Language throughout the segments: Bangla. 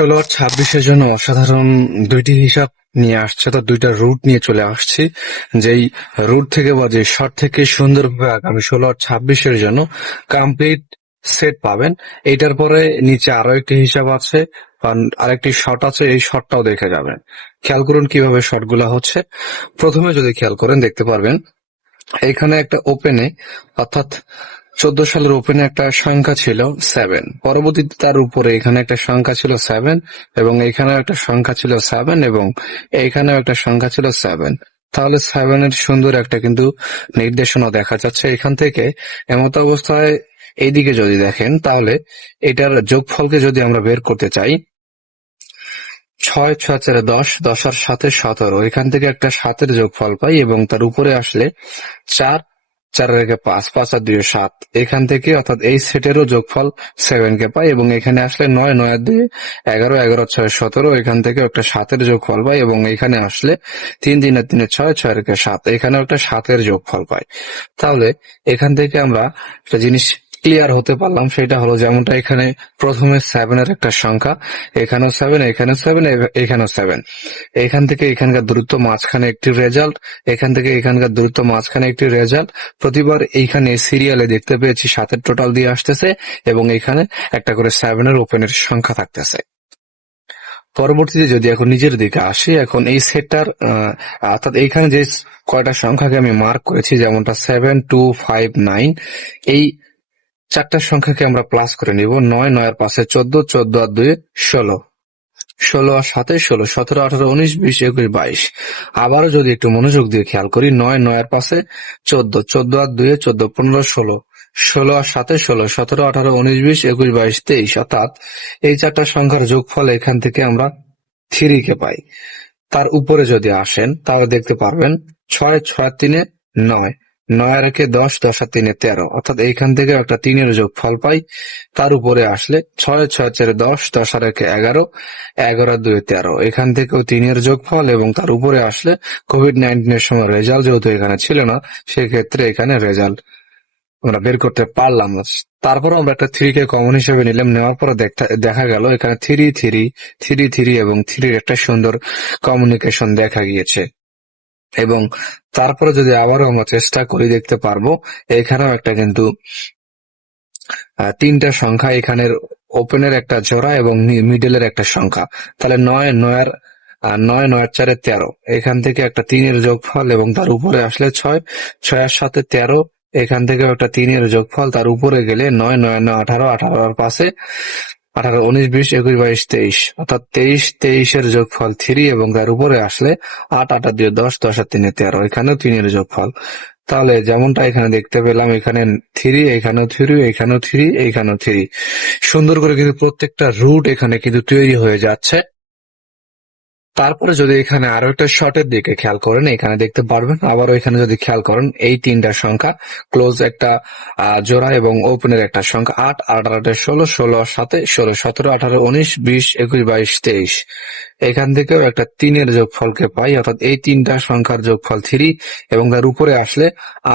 16 আর 26-এর জন্য অসাধারণ দুইটি হিসাব নিয়ে আসছে, তো দুইটা রুট নিয়ে চলে আসছি। যেই রুট থেকে বা যে শর্ট থেকে সুন্দরভাবে আগামী 16 আর 26-এর জন্য কমপ্লিট সেট পাবেন। এইটার পরে নিচে আরো একটি হিসাব আছে, আরেকটি শর্ট আছে, এই শর্টটাও দেখে যাবেন। খেয়াল করুন কিভাবে শর্ট গুলা হচ্ছে। প্রথমে যদি খেয়াল করেন দেখতে পারবেন এখানে একটা ওপেনে, অর্থাৎ 14 সালের ওপেনে একটা সংখ্যা ছিল 7, পরবর্তীতে তার উপরে এখানে একটা সংখ্যা ছিল 7 এবং এখানেও একটা সংখ্যা ছিল 7 এবং এইখানেও একটা সংখ্যা ছিল 7। তাহলে 7 এর সুন্দর একটা কিন্তু নির্দেশনা দেখা যাচ্ছে এখান থেকে। এমত অবস্থায় এইদিকে যদি দেখেন তাহলে এটার যোগফলকে যদি আমরা বের করতে চাই, 6 6 4 10, 10 আর 7 17, এখান থেকে একটা 7-এর যোগফল পাই এবং তার উপরে আসলে 4, 4 আর 1 5, 5 আর 2 7, এখান থেকে অর্থাৎ এই সেটেরও যোগফল 7 কে পাই এবং এখানে আসলে 9, 9 আর 2 11, 11 আর 6 17, এখান থেকে একটা 7-এর যোগফল পাই এবং এখানে আসলে 3, 3 আর 3 6, 6 আর 1 7, এখানেও একটা 7-এর যোগফল পাই। তাহলে এখান থেকে আমরা একটা জিনিস ক্লিয়ার হতে পারলাম, সেটা হলো যেমনটা এখানে প্রথমে 7-এর একটা সংখ্যা, এখানেও 7, এখানেও 7, এখানেও 7, এখান থেকে এখানকার দূরত্ব মাঝখানে একটি রেজাল্ট, এখান থেকে এখানকার দূরত্ব মাঝখানে একটি রেজাল্ট। প্রতিবার এইখানে সিরিয়ালে দেখতে পেয়েছি 7-এর টোটাল দিয়ে আসতেছে এবং এখানে একটা করে 7-এর ওপেনের সংখ্যা থাকতেছে। পরবর্তীতে যদি এখন নিজের দিকে আসি, এখন এই সেটটার অর্থাৎ এইখানে যে কয়টা সংখ্যাকে আমি মার্ক করেছি, যেমনটা 7 2 5 9, এই 4টা সংখ্যাকে আমরা প্লাস করে নিব। 9, 9 আর 5 14, 14 আর 2 16, 16 আর 7 16, 17 18 19 20 21 22। আবারও যদি একটু মনোযোগ দিয়ে খেয়াল করি, 9, 9 আর 5 14, 14 আর 2 14, 15 16, 16 আর 7 16, 17 18 19 20 21 22 23, অর্থাৎ এই 4টা সংখ্যার যোগফল এখান থেকে আমরা 3 কে পাই। তার উপরে যদি আসেন তাহলে দেখতে পারবেন 6, 6 আর 3 9, 9 আর 1 10, 10 আর 3 13, অর্থাৎ এইখান থেকে একটা 3-এর যোগফল পাই। তার উপরে আসলে 6, 6 আর 4 10, 10 আর 1 11, 11 আর 2 13, এখান থেকেও 3-এর যোগফল এবং তার উপরে আসলে কোভিড-19 এর সময় রেজাল্ট যেহেতু এখানে ছিল না, সেক্ষেত্রে এখানে রেজাল্ট আমরা বের করতে পারলাম না। তারপরে আমরা একটা 3 কে কমন হিসেবে নিলাম, নেওয়ার পরে দেখা গেল এখানে 3 3 3 3 এবং 3-র একটা সুন্দর কমিউনিকেশন দেখা গিয়েছে। এবং তারপরে যদি আবারও আমরা চেষ্টা করি দেখতে পারবো এখানেও একটা কিন্তু 3টা সংখ্যা, এখানের ওপেনের একটা জোড়া এবং মিডলের একটা সংখ্যা। তাহলে 9, 9 আর 9, 9 আর 4 13, এখান থেকে একটা 3-এর যোগফল এবং তার উপরে আসলে 6, 6 আর 7 13, এখান থেকে একটা 3-এর যোগফল, তার উপরে গেলে 9, 9 আর 9 18, 18 আর 5 18 19 20 21 22 23, অর্থাৎ 23, 23-এর যোগফল 3 এবং তার উপরে আসলে 8, 8 আর 2 10, 10 আর 3 13, এখানেও 3-এর যোগফল। তাহলে যেমনটা এখানে দেখতে পেলাম এখানে 3, এখানেও 3, এখানেও 3, এখানেও 3, সুন্দর করে কিন্তু প্রত্যেকটা রুট এখানে কিন্তু তৈরি হয়ে যাচ্ছে। তারপরে যদি এখানে আরো একটা শর্টের দিকে খেয়াল করেন, এখানে দেখতে পারবেন আবারও এখানে যদি খেয়াল করেন এই 3টা সংখ্যা ক্লোজ একটা জোড়া এবং ওপেনের একটা সংখ্যা 8, 8 আর 8 16, 16 আর 7 16, 17 18 19 20 21 22 23, এখান থেকেও একটা 3-এর যোগফলকে পাই, অর্থাৎ এই 3টা সংখ্যার যোগফল 3 এবং তার উপরে আসলে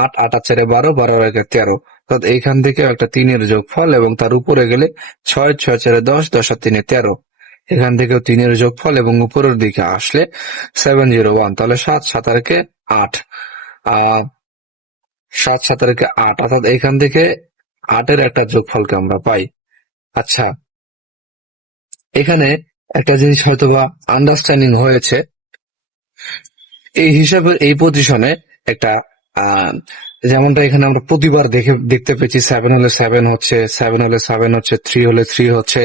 8, 8 আর 4 12, 12 আর 1 13, অর্থাৎ এইখান থেকেও একটা 3-এর যোগফল এবং তার উপরে গেলে 6, 6 আর 4 10, 10 আর 3 13, এখান থেকেও 3-এর যোগফল এবং উপরের দিকে আসলে 701, তাহলে 7, 7 আর 8, 7, 7 আর 8, অর্থাৎ এখান থেকে 8-এর একটা যোগফলকে আমরা পাই। আচ্ছা, এখানে একটা জিনিস হয়তোবা আন্ডারস্ট্যান্ডিং হয়েছে, এই হিসাবের এই পজিশনে একটা যেমনটা এখানে আমরা প্রতিবার দেখতে পেয়েছি 7 হলে 7 হচ্ছে, 7 হলে 7 হচ্ছে, 3 হলে 3 হচ্ছে,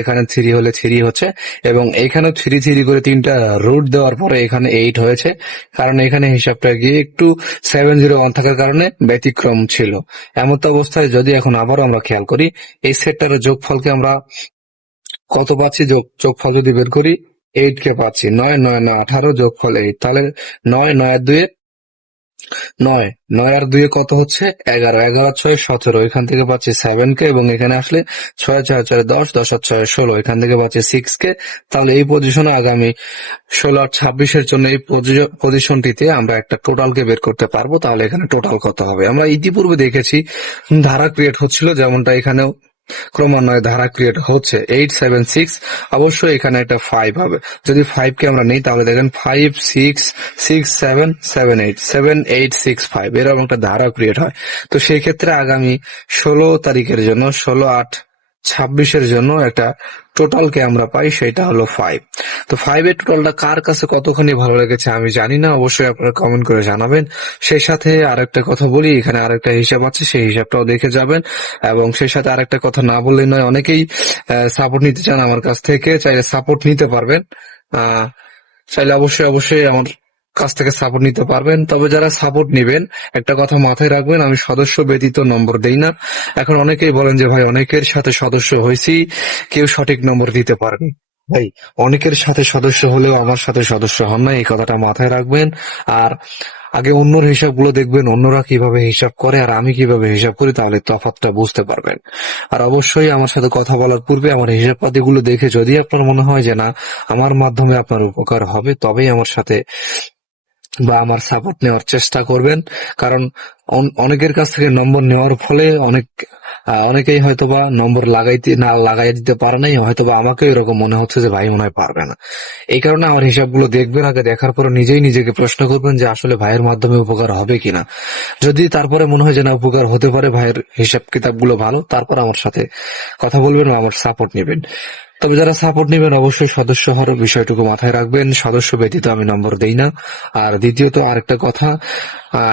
এখানে 3 হলে 3 হচ্ছে এবং এখানে 3 3 করে 3টা রুট দেওয়ার পরে এখানে 8 হয়েছে, কারণ এখানে হিসাবটা গিয়ে একটু 701 থাকার কারণে ব্যতিক্রম ছিল। এমত অবস্থায় যদি এখন আবারও আমরা খেয়াল করি এই সেটটার যোগফলকে আমরা কত পাচ্ছি, যোগফল যদি বের করি 8 কে পাচ্ছি। 9, 9 9 18, যোগফল 8, তাহলে 9, 9 আর 2 9, 9 আর 2 কত হচ্ছে 11, 11 আর 6 17, এখান থেকে পাচ্ছি 7 কে এবং এখানে আসলে 6, 6 আর 4 10, 10 আর 6 16, এখান থেকে পাচ্ছি 6 কে। তাহলে এই পজিশনে আগামী 16 আর 26-এর জন্য এই পজিশনটিতে আমরা একটা টোটালকে বের করতে পারবো। তাহলে এখানে টোটাল কত হবে আমরা ইতিপূর্বে দেখেছি, ধারা ক্রিয়েট হচ্ছিল, যেমনটা এখানেও ক্রমান্বয়ে ধারা ক্রিয়েট হচ্ছে 876, অবশ্যই এখানে একটা 5 হবে। যদি 5 কে আমরা নেই তাহলে দেখেন 5 6 6 7 7 8 7 8 6 5 এরকম একটা ধারা ক্রিয়েট হয়। তো সেই ক্ষেত্রে আগামী 16 তারিখের জন্য 16/8/26 জন্য একটা টোটালকে আমরা পাই, সেটা হলো 5। তো 5 এর টোটালটা কার কাছে কতখানি ভালো লেগেছে আমি জানি না, অবশ্যই আপনারা কমেন্ট করে জানাবেন। সেই সাথে আরেকটা কথা বলি, এখানে আরেকটা হিসাব আছে, সেই হিসাবটাও দেখে যাবেন। এবং সেই সাথে আরেকটা কথা না বললেই নয়, অনেকেই সাপোর্ট নিতে চান আমার কাছ থেকে, চাইলে সাপোর্ট নিতে পারবেন। আহ চাইলে অবশ্যই আমার কাছ থেকে সাপোর্ট নিতে পারবেন। তবে যারা সাপোর্ট নিবেন, একটা কথা মাথায় রাখবেন, আমি সদস্য ব্যতীত নম্বর দেই না। এখন অনেকেই বলেন যে ভাই অনেকের সাথে সদস্য হয়েছি, কেউ সঠিক নম্বর দিতে পারেনি। ভাই, অনেকের সাথে সদস্য হলেও আমার সাথে সদস্য হন না, এই কথাটা মাথায় রাখবেন। আর আগে অন্যর হিসাবগুলো দেখবেন, অন্যরা কিভাবে হিসাব করে আর আমি কিভাবে হিসাব করি, তাহলে তফাৎটা বুঝতে পারবেন। আর অবশ্যই আমার সাথে কথা বলার পূর্বে আমার হিসাবপাতিগুলো দেখে যদি আপনার মনে হয় যে না, আমার মাধ্যমে আপনার উপকার হবে, তবেই আমার সাথে বা আমার সাপোর্ট নেওয়ার চেষ্টা করবেন। কারণ অনেকের কাছ থেকে নম্বর নেওয়ার ফলে অনেকেই হয়তোবা নম্বর লাগাই দিতে পারে নাই, হয়তোবা আমাকে এরকম মনে হচ্ছে যে ভাই মনে হয় পারবে না। এই কারণে আমার হিসাবগুলো দেখবেন, আগে দেখার পরে নিজেই নিজেকে প্রশ্ন করবেন যে আসলে ভাইয়ের মাধ্যমে উপকার হবে কিনা। যদি তারপরে মনে হয় যে না, উপকার হতে পারে, ভাইয়ের হিসাব কিতাবগুলো ভালো, তারপর আমার সাথে কথা বলবেন বা আমার সাপোর্ট নেবেন। তবে যারা সাপোর্ট নেবেন অবশ্যই সদস্য হওয়ার বিষয়টুকু মাথায় রাখবেন, সদস্য ব্যতীত আমি নম্বর দেই না। আর দ্বিতীয়ত আরেকটা কথা,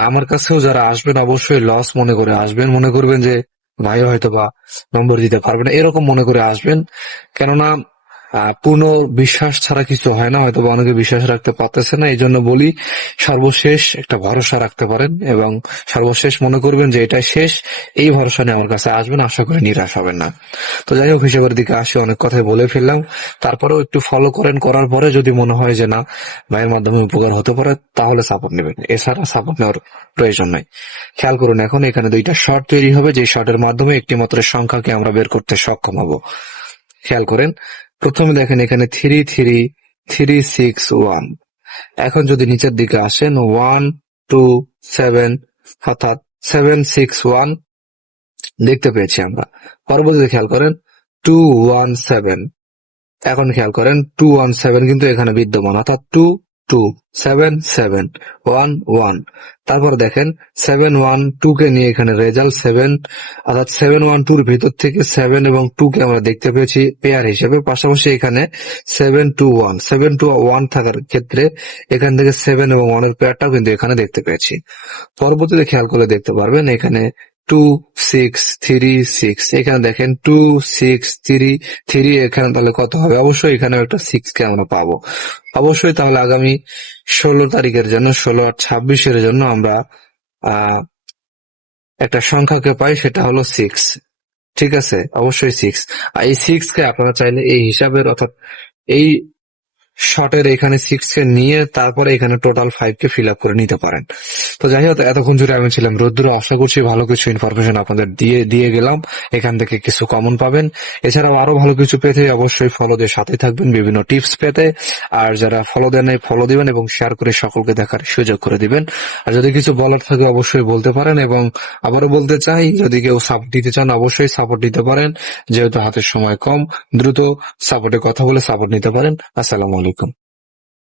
আমার কাছেও যারা আসবেন অবশ্যই লস মনে করে আসবেন, মনে করবেন যে ভাই হয়তো বা নম্বর দিতে পারবে না, এরকম মনে করে আসবেন। কেননা পূর্ণ বিশ্বাস ছাড়া কিছু হয় না, হয়তো বা অনেকে বিশ্বাস রাখতে পারতেছে না, এই জন্য বলি সর্বশেষ একটা ভরসা রাখতে পারেন এবং সর্বশেষ মনে করবেন যে এটা শেষ, এই ভরসা নিয়ে আমার কাছে আসবেন, আশা করি নিরাশ হবেন না। তো যাই হোক, হিসেবের দিকে আসি, অনেক কথাই বলে ফেললাম। তারপরেও একটু ফলো করেন, করার পরে যদি মনে হয় যে না, ভাইয়ের মাধ্যমে উপকার হতে পারে, তাহলে সাপোর্ট নেবেন, এছাড়া সাপোর্ট নেওয়ার প্রয়োজন নাই। খেয়াল করুন, এখন এখানে দুইটা শর্ট তৈরি হবে, যে শর্টের মাধ্যমে একটি মাত্র সংখ্যাকে আমরা বের করতে সক্ষম হব। খেয়াল করেন, প্রথমে দেখেন এখানে 3 3 3 6 1। এখন যদি নিচের দিকে আসেন 1 2 7, অর্থাৎ 7 6 1 দেখতে পেয়েছি আমরা। পরবর্তীতে খেয়াল করেন 2 1 7। এখন খেয়াল করেন 217 কিন্তু এখানে বিদ্যমান, অর্থাৎ 2 2 7 7 1 1। তারপর দেখেন 7 1 2 কে নিয়ে এখানে রেজাল্ট 7, অর্থাৎ 7 1 2 এর ভিতর থেকে 7 এবং 2 কে আমরা দেখতে পেয়েছি পেয়ার হিসেবে। পাশাপাশি এখানে 7 2 1 7 2 1 থাকার ক্ষেত্রে এখান থেকে 7 এবং 1 এর পেয়ারটাও কিন্তু এখানে দেখতে পেয়েছি। পরবর্তীতে খেয়াল করে দেখতে পারবেন এখানে 2 6 3 6, এখানে দেখেন 2 6 3 3, এখানে তাহলে কত হবে? অবশ্যই এখানে একটা 6 কে আমরা পাবো। অবশ্যই তাহলে আগামী 16 তারিখের জন্য 16/8/26 জন্য আমরা আহ একটা সংখ্যাকে পাই, সেটা হলো 6। ঠিক আছে, অবশ্যই 6। আর এই 6 কে আপনারা চাইলে এই হিসাবের, অর্থাৎ এই শর্টের এখানে 6 কে নিয়ে তারপরে এখানে টোটাল 5 কে ফিল আপ করে নিতে পারেন। তো যাই হোক, এতক্ষণ জুড়ে আমি ছিলাম রুদ্র, আশা করছি ভালো কিছু ইনফরমেশন আপনাদের দিয়ে গেলাম, এখান থেকে কিছু কমন পাবেন। এছাড়াও আরো ভালো কিছু পেতে অবশ্যই ফলো দিয়ে সাথে থাকবেন, বিভিন্ন টিপস পেতে। আর যারা ফলো দেন নাই, ফলো দিবেন এবং শেয়ার করে সকলকে দেখার সুযোগ করে দিবেন। আর যদি কিছু বলার থাকে অবশ্যই বলতে পারেন, এবং আবারও বলতে চাই, যদি কেউ সাপোর্ট দিতে চান অবশ্যই সাপোর্ট দিতে পারেন, যেহেতু হাতের সময় কম, দ্রুত সাপোর্টে কথা বলে সাপোর্ট নিতে পারেন। আসসালামু আলাইকুম।